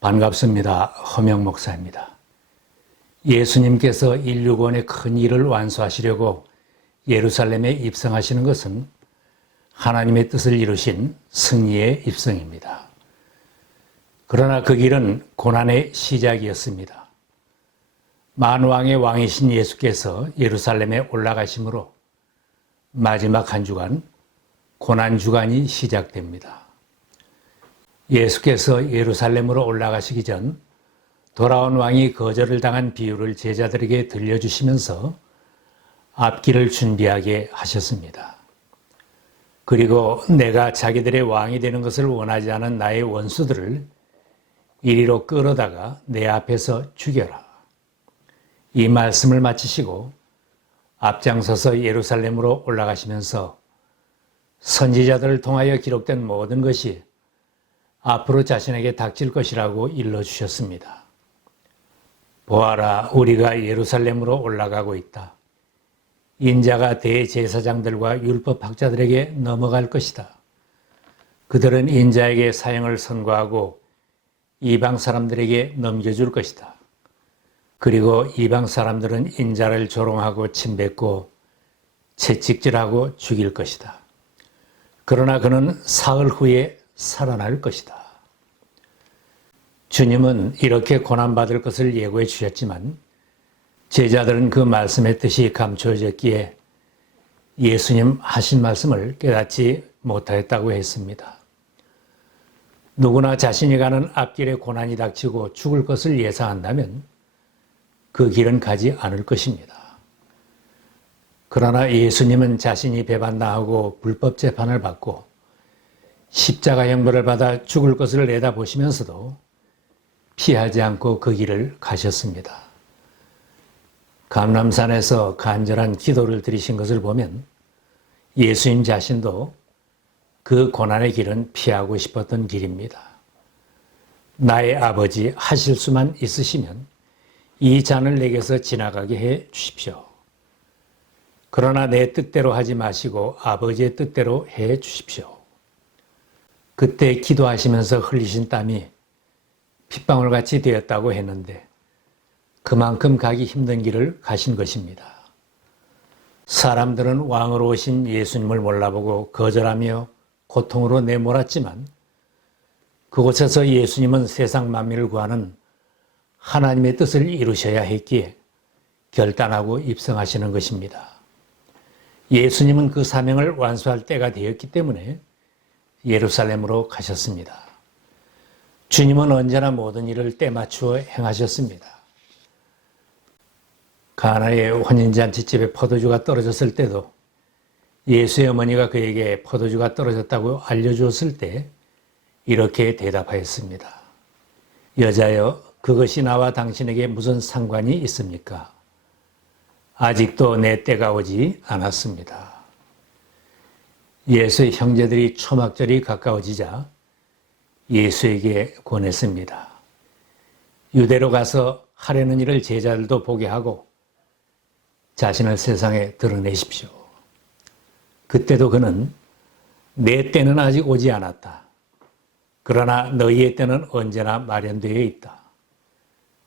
반갑습니다. 허명 목사입니다. 예수님께서 인류권의 큰 일을 완수하시려고 예루살렘에 입성하시는 것은 하나님의 뜻을 이루신 승리의 입성입니다. 그러나 그 길은 고난의 시작이었습니다. 만왕의 왕이신 예수께서 예루살렘에 올라가심으로 마지막 한 주간, 고난 주간이 시작됩니다. 예수께서 예루살렘으로 올라가시기 전 돌아온 왕이 거절을 당한 비유를 제자들에게 들려주시면서 앞길을 준비하게 하셨습니다. 그리고 내가 자기들의 왕이 되는 것을 원하지 않은 나의 원수들을 이리로 끌어다가 내 앞에서 죽여라. 이 말씀을 마치시고 앞장서서 예루살렘으로 올라가시면서 선지자들을 통하여 기록된 모든 것이 앞으로 자신에게 닥칠 것이라고 일러주셨습니다. 보아라, 우리가 예루살렘으로 올라가고 있다. 인자가 대제사장들과 율법학자들에게 넘어갈 것이다. 그들은 인자에게 사형을 선고하고 이방 사람들에게 넘겨줄 것이다. 그리고 이방 사람들은 인자를 조롱하고 침뱉고 채찍질하고 죽일 것이다. 그러나 그는 사흘 후에 살아날 것이다. 주님은 이렇게 고난받을 것을 예고해 주셨지만 제자들은 그 말씀의 뜻이 감춰졌기에 예수님 하신 말씀을 깨닫지 못하였다고 했습니다. 누구나 자신이 가는 앞길에 고난이 닥치고 죽을 것을 예상한다면 그 길은 가지 않을 것입니다. 그러나 예수님은 자신이 배반당하고 불법 재판을 받고 십자가 형벌을 받아 죽을 것을 내다보시면서도 피하지 않고 그 길을 가셨습니다. 감람산에서 간절한 기도를 드리신 것을 보면 예수님 자신도 그 고난의 길은 피하고 싶었던 길입니다. 나의 아버지 하실 수만 있으시면 이 잔을 내게서 지나가게 해 주십시오. 그러나 내 뜻대로 하지 마시고 아버지의 뜻대로 해 주십시오. 그때 기도하시면서 흘리신 땀이 핏방울같이 되었다고 했는데 그만큼 가기 힘든 길을 가신 것입니다. 사람들은 왕으로 오신 예수님을 몰라보고 거절하며 고통으로 내몰았지만 그곳에서 예수님은 세상 만민을 구하는 하나님의 뜻을 이루셔야 했기에 결단하고 입성하시는 것입니다. 예수님은 그 사명을 완수할 때가 되었기 때문에 예루살렘으로 가셨습니다. 주님은 언제나 모든 일을 때맞추어 행하셨습니다. 가나의 혼인잔치집에 포도주가 떨어졌을 때도 예수의 어머니가 그에게 포도주가 떨어졌다고 알려주었을 때 이렇게 대답하였습니다. 여자여, 그것이 나와 당신에게 무슨 상관이 있습니까? 아직도 내 때가 오지 않았습니다. 예수의 형제들이 초막절이 가까워지자 예수에게 권했습니다. 유대로 가서 하려는 일을 제자들도 보게 하고 자신을 세상에 드러내십시오. 그때도 그는 내 때는 아직 오지 않았다. 그러나 너희의 때는 언제나 마련되어 있다.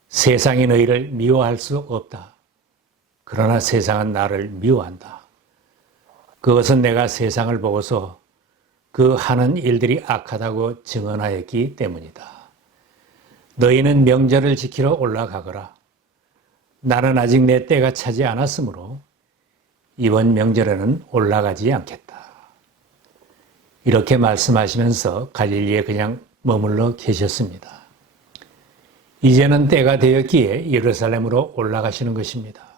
세상이 너희를 미워할 수 없다. 그러나 세상은 나를 미워한다. 그것은 내가 세상을 보고서 그 하는 일들이 악하다고 증언하였기 때문이다. 너희는 명절을 지키러 올라가거라. 나는 아직 내 때가 차지 않았으므로 이번 명절에는 올라가지 않겠다. 이렇게 말씀하시면서 갈릴리에 그냥 머물러 계셨습니다. 이제는 때가 되었기에 예루살렘으로 올라가시는 것입니다.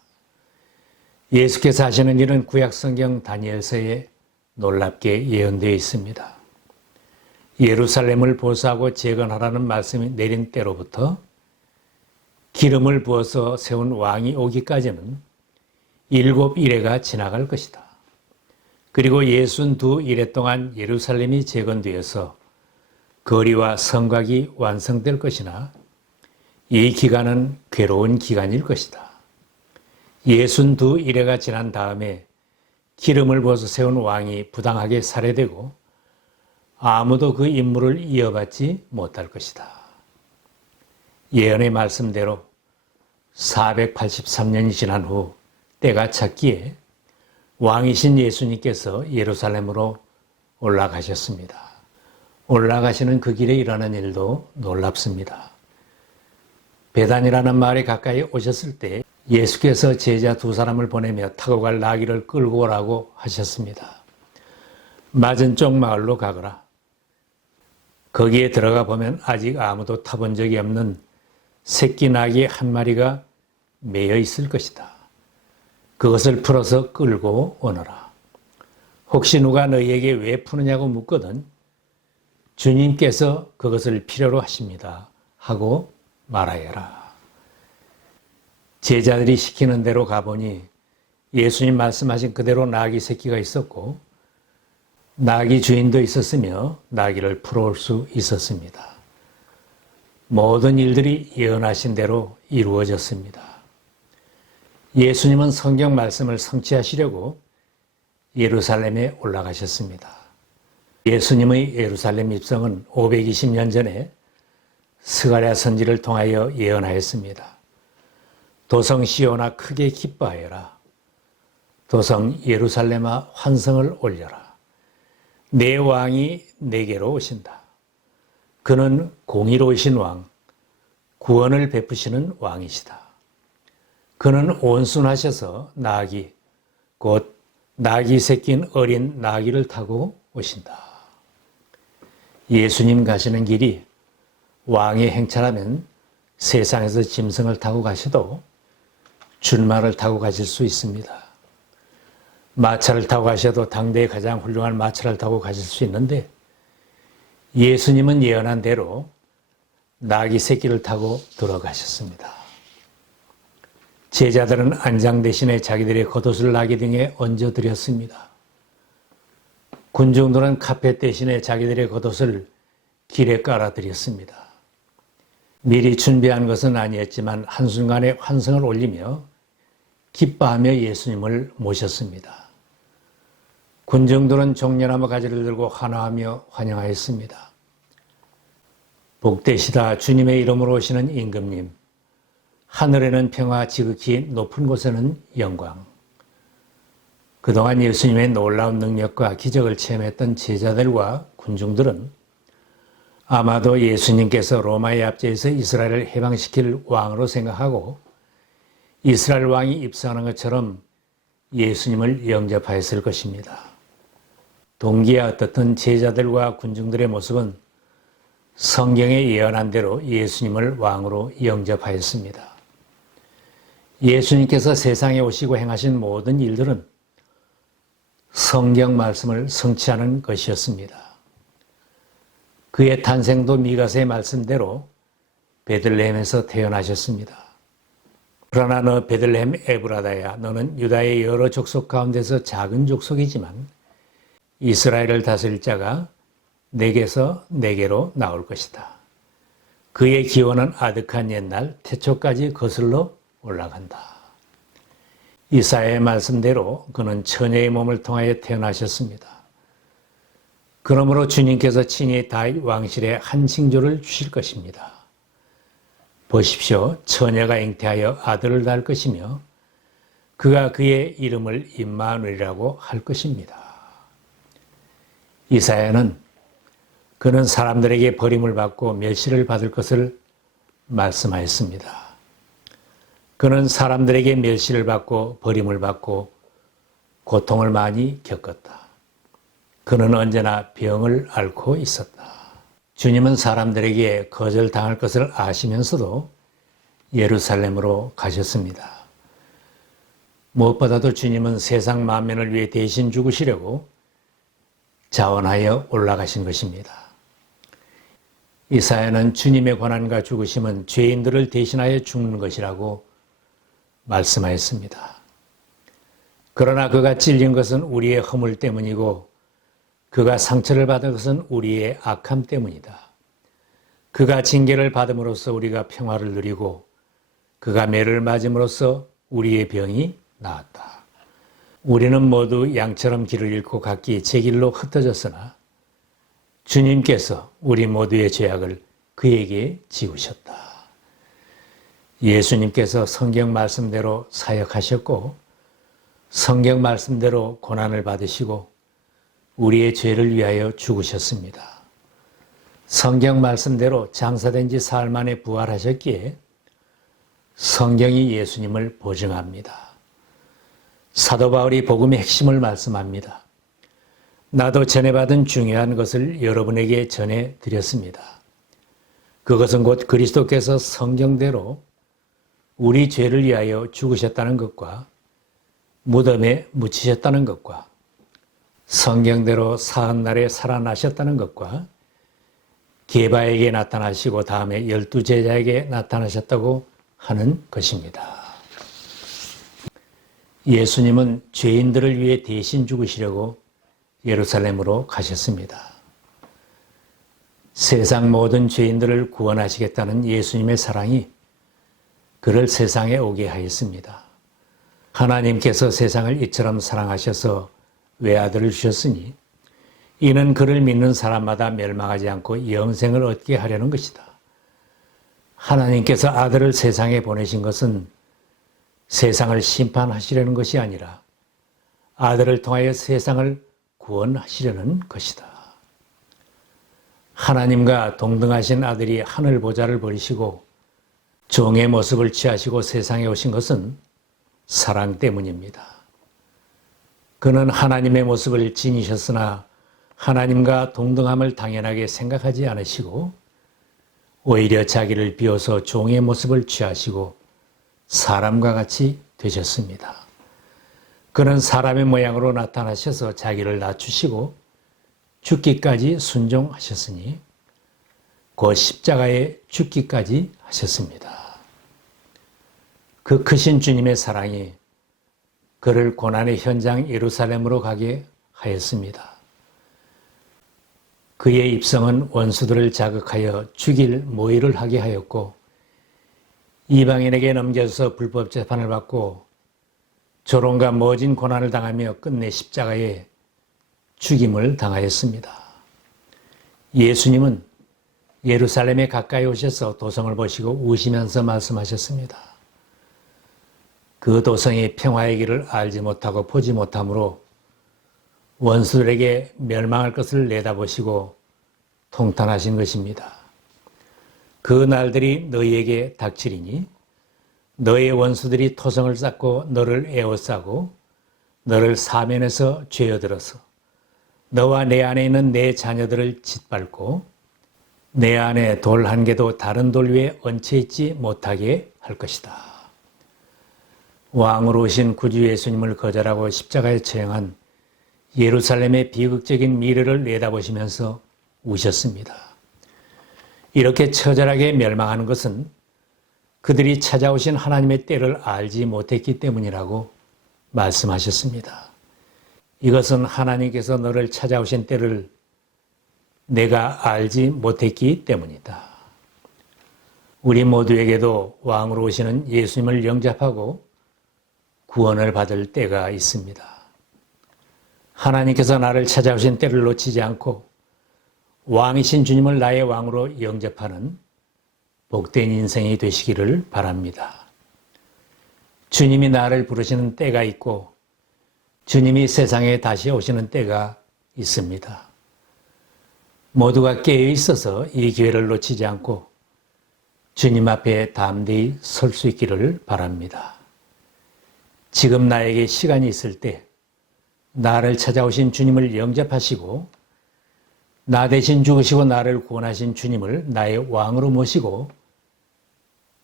예수께서 하시는 일은 구약성경 다니엘서에 놀랍게 예언되어 있습니다. 예루살렘을 보수하고 재건하라는 말씀이 내린 때로부터 기름을 부어서 세운 왕이 오기까지는 7일회가 지나갈 것이다. 그리고 62일회 동안 예루살렘이 재건되어서 거리와 성곽이 완성될 것이나 이 기간은 괴로운 기간일 것이다. 62일회가 지난 다음에 기름을 부어서 세운 왕이 부당하게 살해되고 아무도 그 임무를 이어받지 못할 것이다. 예언의 말씀대로 483년이 지난 후 때가 찼기에 왕이신 예수님께서 예루살렘으로 올라가셨습니다. 올라가시는 그 길에 일어난 일도 놀랍습니다. 베단이라는 마을에 가까이 오셨을 때 예수께서 제자 2사람을 보내며 타고 갈 나귀를 끌고 오라고 하셨습니다. 맞은 쪽 마을로 가거라. 거기에 들어가 보면 아직 아무도 타본 적이 없는 새끼 나귀 한 마리가 매여 있을 것이다. 그것을 풀어서 끌고 오너라. 혹시 누가 너희에게 왜 푸느냐고 묻거든 주님께서 그것을 필요로 하십니다 하고 말하여라. 제자들이 시키는 대로 가보니 예수님 말씀하신 그대로 나귀 새끼가 있었고 나귀 주인도 있었으며 나귀를 풀어올 수 있었습니다. 모든 일들이 예언하신 대로 이루어졌습니다. 예수님은 성경 말씀을 성취하시려고 예루살렘에 올라가셨습니다. 예수님의 예루살렘 입성은 520년 전에 스가랴 선지를 통하여 예언하였습니다. 도성 시온아 크게 기뻐하여라. 도성 예루살렘아 환성을 올려라. 내 왕이 내게로 오신다. 그는 공의로우신 왕, 구원을 베푸시는 왕이시다. 그는 온순하셔서 나귀, 곧 나귀 새낀 어린 나귀를 타고 오신다. 예수님 가시는 길이 왕의 행차라면 세상에서 짐승을 타고 가셔도 줄마를 타고 가실 수 있습니다. 마차를 타고 가셔도 당대의 가장 훌륭한 마차를 타고 가실 수 있는데 예수님은 예언한 대로 나귀 새끼를 타고 들어가셨습니다. 제자들은 안장 대신에 자기들의 겉옷을 나귀 등에 얹어드렸습니다. 군중들은 카펫 대신에 자기들의 겉옷을 길에 깔아드렸습니다. 미리 준비한 것은 아니었지만 한순간에 환성을 올리며 기뻐하며 예수님을 모셨습니다. 군중들은 종려나무 가지를 들고 환호하며 환영하였습니다. 복되시다 주님의 이름으로 오시는 임금님, 하늘에는 평화 지극히 높은 곳에는 영광. 그동안 예수님의 놀라운 능력과 기적을 체험했던 제자들과 군중들은 아마도 예수님께서 로마의 압제에서 이스라엘을 해방시킬 왕으로 생각하고 이스라엘 왕이 입성하는 것처럼 예수님을 영접하였을 것입니다. 동기와 어떻든 제자들과 군중들의 모습은 성경에 예언한 대로 예수님을 왕으로 영접하였습니다. 예수님께서 세상에 오시고 행하신 모든 일들은 성경 말씀을 성취하는 것이었습니다. 그의 탄생도 미가서의 말씀대로 베들레헴에서 태어나셨습니다. 그러나 너 베들레헴 에브라다야, 너는 유다의 여러 족속 가운데서 작은 족속이지만 이스라엘을 다스릴 자가 내게서 내게로 나올 것이다. 그의 기원은 아득한 옛날 태초까지 거슬러 올라간다. 이사야의 말씀대로 그는 처녀의 몸을 통하여 태어나셨습니다. 그러므로 주님께서 친히 다윗 왕실에 한 징조를 주실 것입니다. 보십시오. 처녀가 잉태하여 아들을 낳을 것이며 그가 그의 이름을 임마누엘이라고 할 것입니다. 이사야는 그는 사람들에게 버림을 받고 멸시를 받을 것을 말씀하였습니다. 그는 사람들에게 멸시를 받고 버림을 받고 고통을 많이 겪었다. 그는 언제나 병을 앓고 있었다. 주님은 사람들에게 거절당할 것을 아시면서도 예루살렘으로 가셨습니다. 무엇보다도 주님은 세상 만민을 위해 대신 죽으시려고 자원하여 올라가신 것입니다. 이사야는 주님의 고난과 죽으심은 죄인들을 대신하여 죽는 것이라고 말씀하였습니다. 그러나 그가 찔린 것은 우리의 허물 때문이고 그가 상처를 받은 것은 우리의 악함 때문이다. 그가 징계를 받음으로써 우리가 평화를 누리고 그가 매를 맞음으로써 우리의 병이 나았다. 우리는 모두 양처럼 길을 잃고 각기 제 길로 흩어졌으나 주님께서 우리 모두의 죄악을 그에게 지우셨다. 예수님께서 성경 말씀대로 사역하셨고 성경 말씀대로 고난을 받으시고 우리의 죄를 위하여 죽으셨습니다. 성경 말씀대로 장사된 지 사흘 만에 부활하셨기에 성경이 예수님을 보증합니다. 사도 바울이 복음의 핵심을 말씀합니다. 나도 전해받은 중요한 것을 여러분에게 전해드렸습니다. 그것은 곧 그리스도께서 성경대로 우리 죄를 위하여 죽으셨다는 것과 무덤에 묻히셨다는 것과 성경대로 사흘날에 살아나셨다는 것과 게바에게 나타나시고 다음에 12제자에게 나타나셨다고 하는 것입니다. 예수님은 죄인들을 위해 대신 죽으시려고 예루살렘으로 가셨습니다. 세상 모든 죄인들을 구원하시겠다는 예수님의 사랑이 그를 세상에 오게 하였습니다. 하나님께서 세상을 이처럼 사랑하셔서 외아들을 주셨으니 이는 그를 믿는 사람마다 멸망하지 않고 영생을 얻게 하려는 것이다. 하나님께서 아들을 세상에 보내신 것은 세상을 심판하시려는 것이 아니라 아들을 통하여 세상을 구원하시려는 것이다. 하나님과 동등하신 아들이 하늘 보좌를 버리시고 종의 모습을 취하시고 세상에 오신 것은 사랑 때문입니다. 그는 하나님의 모습을 지니셨으나 하나님과 동등함을 당연하게 생각하지 않으시고 오히려 자기를 비워서 종의 모습을 취하시고 사람과 같이 되셨습니다. 그는 사람의 모양으로 나타나셔서 자기를 낮추시고 죽기까지 순종하셨으니 곧 십자가에 죽기까지 하셨습니다. 그 크신 주님의 사랑이 그를 고난의 현장 예루살렘으로 가게 하였습니다. 그의 입성은 원수들을 자극하여 죽일 모의를 하게 하였고 이방인에게 넘겨서 불법 재판을 받고 조롱과 모진 고난을 당하며 끝내 십자가에 죽임을 당하였습니다. 예수님은 예루살렘에 가까이 오셔서 도성을 보시고 우시면서 말씀하셨습니다. 그 도성이 평화의 길을 알지 못하고 보지 못하므로 원수들에게 멸망할 것을 내다보시고 통탄하신 것입니다. 그 날들이 너희에게 닥치리니 너의 원수들이 토성을 쌓고 너를 에워싸고 너를 사면에서 죄어들어서 너와 내 안에 있는 내 자녀들을 짓밟고 내 안에 돌 한 개도 다른 돌 위에 얹혀 있지 못하게 할 것이다. 왕으로 오신 구주 예수님을 거절하고 십자가에 처형한 예루살렘의 비극적인 미래를 내다보시면서 우셨습니다. 이렇게 처절하게 멸망하는 것은 그들이 찾아오신 하나님의 때를 알지 못했기 때문이라고 말씀하셨습니다. 이것은 하나님께서 너를 찾아오신 때를 내가 알지 못했기 때문이다. 우리 모두에게도 왕으로 오시는 예수님을 영접하고 구원을 받을 때가 있습니다. 하나님께서 나를 찾아오신 때를 놓치지 않고 왕이신 주님을 나의 왕으로 영접하는 복된 인생이 되시기를 바랍니다. 주님이 나를 부르시는 때가 있고 주님이 세상에 다시 오시는 때가 있습니다. 모두가 깨어 있어서 이 기회를 놓치지 않고 주님 앞에 담대히 설 수 있기를 바랍니다. 지금 나에게 시간이 있을 때 나를 찾아오신 주님을 영접하시고 나 대신 죽으시고 나를 구원하신 주님을 나의 왕으로 모시고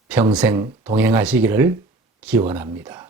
평생 동행하시기를 기원합니다.